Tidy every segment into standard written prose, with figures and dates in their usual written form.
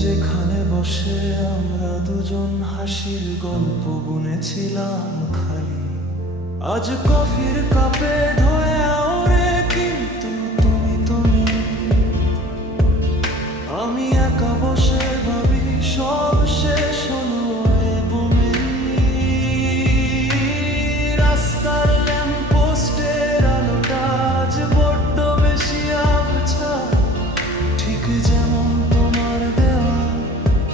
যেখানে বসে আমরা দুজন হাসির গল্প বুনেছিলাম খালি, আজ কফির কাপে ধোয়া ওরে, কিন্তু তুমি আমি একা বসে ভাবি সব শেষ হলো এ বমি। রাস্তার ল্যাম্প পোস্টের আলোটা আজ বড্ড বেশি আবছা, ঠিক যেমন তোমার দেওয়া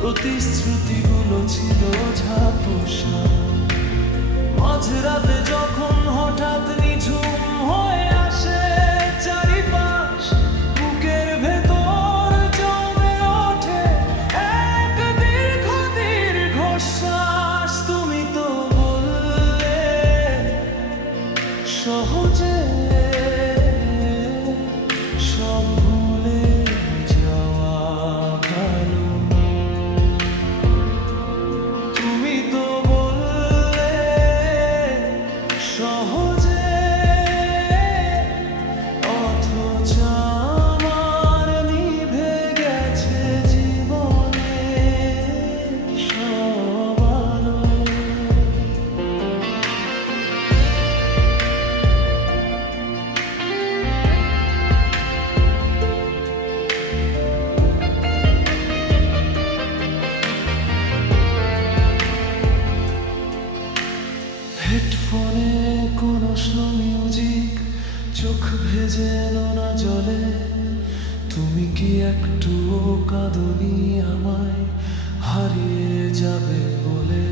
প্রতিশ্রুতিগুলো ছিল ঝাপসা। মাঝরাতে যখন হঠাৎ নিঝুম হয়ে আসে চারিপাশ, বুকের ভেতর জমে ওঠে এক দীর্ঘ দীর্ঘ শ্বাস। তুমি তো বললে সহজে সব ভুলে যাওয়া ভালো। তুমি তো বললে সহজে, অথচ আমার নিভে গেছে জীবনে সব আলো। হেডফোনে কোনো স্লো মিউজিক, চোখ ভেজে এলো না জলে। তুমি কি একটুও কাঁদনি আমায় হারিয়ে যাবে বলে?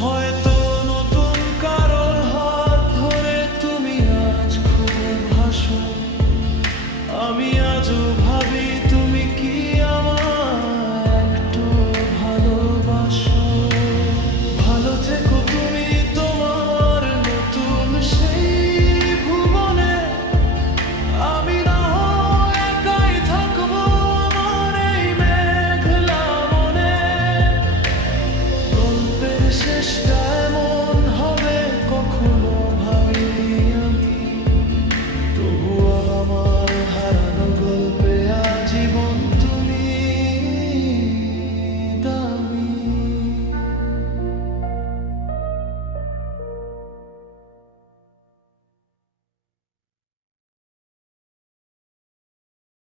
হয়তো